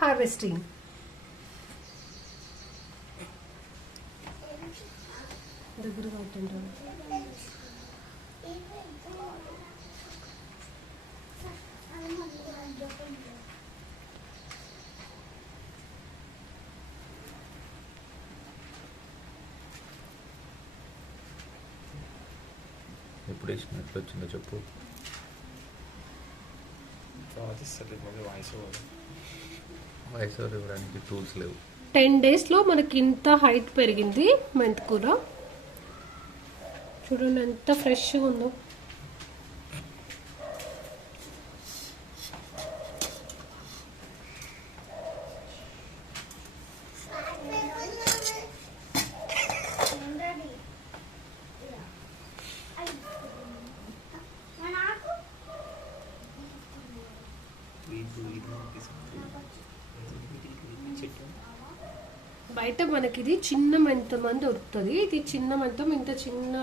Harvesting. దగ్గరగా అవుతుంటారు. ఎప్పుడు వేసిన ఎట్లా వచ్చిందో చెప్పు. వాయిస్ ఓవర్ ఇవ్వడానికి టూల్స్ లేవు. 10 daysలో మనకి ఇంత హైట్ పెరిగింది మెంతికూర. చూడండి ఎంత ఫ్రెష్గా ఉందో. బయట మనకి ఇది చిన్న మెంతం అని దొరుకుతుంది. ఇది చిన్న మెంతం, ఇంత చిన్న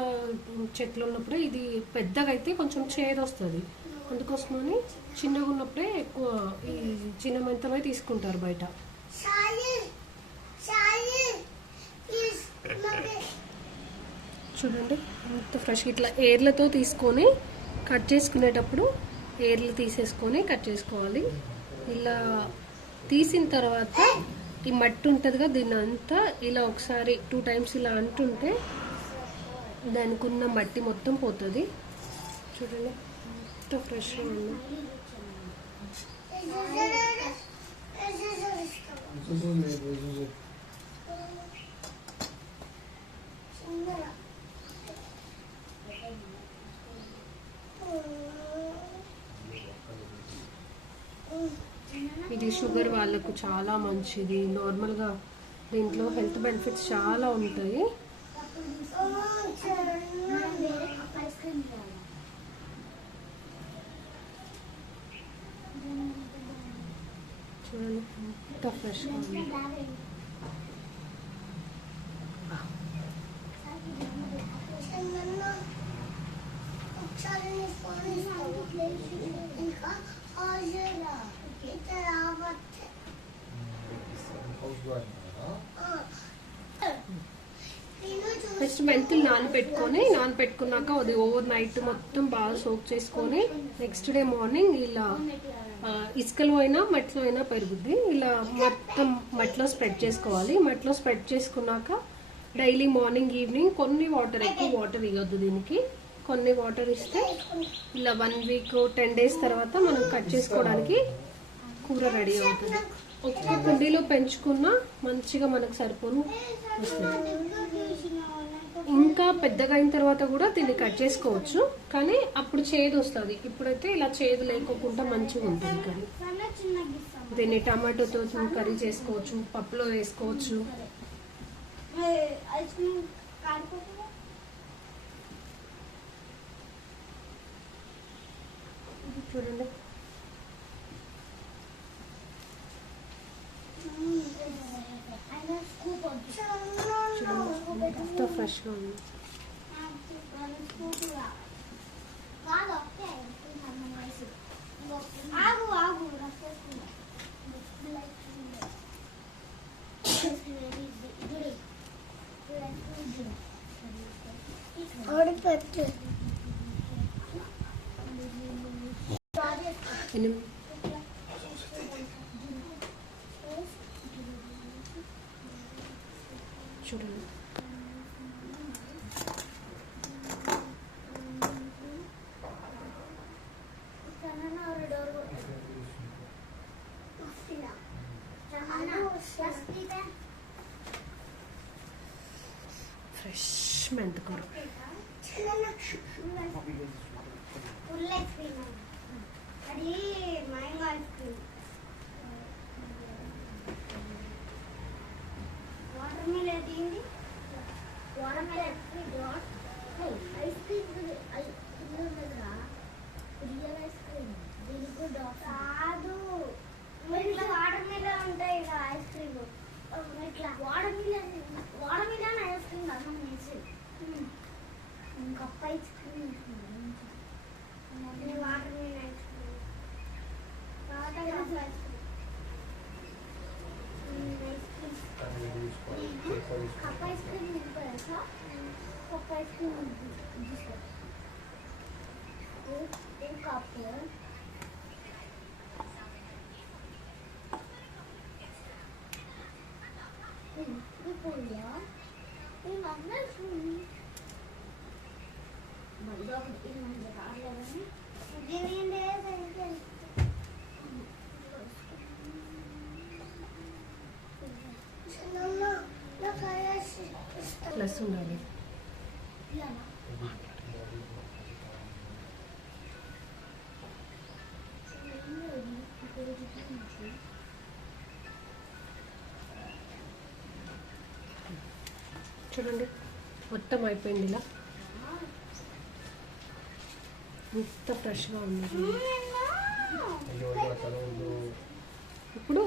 చెట్లు ఉన్నప్పుడే, ఇది పెద్దగా అయితే కొంచెం చేదు వస్తుంది. అందుకోసమని చిన్నగా ఉన్నప్పుడే ఎక్కువ ఈ చిన్న మెంతమే తీసుకుంటారు బయట. చూడండి ఎంత ఫ్రెష్. ఇట్లా ఏర్లతో తీసుకొని కట్ చేసుకునేటప్పుడు ఏర్లు తీసేసుకొని కట్ చేసుకోవాలి. ఇలా తీసిన తర్వాత ఈ మట్టి ఉంటుందిగా, దీన్ని అంతా ఇలా ఒకసారి 2 times ఇలా అంటుంటే దానికి ఉన్న మట్టి మొత్తం పోతుంది. చూడండి ఎంత ఫ్రెష్గా ఉంది. ఇది షుగర్ వాళ్ళకు చాలా మంచిది. నార్మల్గా దీంట్లో హెల్త్ బెనిఫిట్స్ చాలా ఉంటాయి. చూడండి ఎంత ఫ్రెష్గా ఉంది. ఫస్ట్ మెంతులు నానపెట్టుకున్నాక అది ఓవర్ నైట్ మొత్తం బాగా సోక్ చేసుకొని నెక్స్ట్ డే మార్నింగ్ ఇలా ఇసుకలో అయినా మట్టిలో అయినా పెరుగుద్ది. ఇలా మొత్తం మట్టిలో స్ప్రెడ్ చేసుకోవాలి. మట్టిలో స్ప్రెడ్ చేసుకున్నాక డైలీ మార్నింగ్ ఈవినింగ్ కొన్ని వాటర్, ఎక్కువ వాటర్ ఇవ్వద్దు దీనికి, కొన్ని వాటర్ ఇస్తే ఇలా 1 week 10 days తర్వాత మనం కట్ చేసుకోవడానికి కూర రెడీ అవుతుంది. ఒక్క కుండీలో పెంచుకున్నా మంచిగా మనకు సరిపోను వస్తుంది. ఇంకా పెద్దగా అయిన తర్వాత కూడా దీన్ని కట్ చేసుకోవచ్చు, కానీ అప్పుడు చేదు వస్తుంది. ఇప్పుడైతే ఇలా చేదు లేకోకుండా మంచిగా ఉంటుంది కర్రీ. దీన్ని టమాటోతో కర్రీ చేసుకోవచ్చు, పప్పులో వేసుకోవచ్చు. చూడండి ఎంత ఫ్రెష్గా ఉంది. చూడండి ఫ్రెష్ మెంతికూర. కప్ ఐస్ క్రీమ్ నింపేసా కప్ ఐస్ క్రీమ్ తీసుకో एक कप ये बोलिया ये मम्मी सुनी बंदा इन मुझे कार लगा मुझे नहीं दे सकते मम्मा ना खाया ప్లస్ ఉండాలి. लाना చూడండి మొత్తం అయిపోయింది. ఇలా ఎంత ఫ్రెష్గా ఉంది. ఇప్పుడు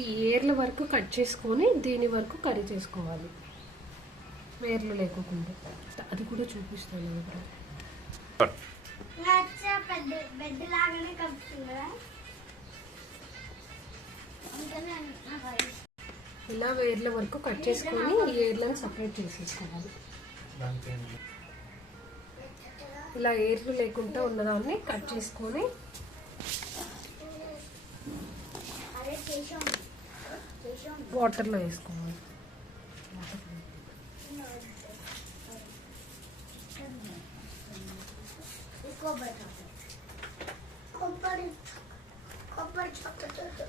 ఈ ఏర్ల వరకు కట్ చేసుకొని దీని వరకు కర్రీ చేసుకోవాలి, వేర్లు లేకోకుండా. అది కూడా చూపిస్తాను ఇప్పుడు. अच्छा बेड लागाने కలుపుతుందా అందుకనే నాకు ఇలా వేర్ల వరకు కట్ చేసుకొని ఈ ఏర్లను సపరేట్ చేసేసుకోవాలి. ఇలా ఏర్లు లేకుండా ఉన్నదాన్ని కట్ చేసుకొని అరే చేశాం వాటర్లో వేసుకోవాలి. కొబ్బరి చాక్లెట్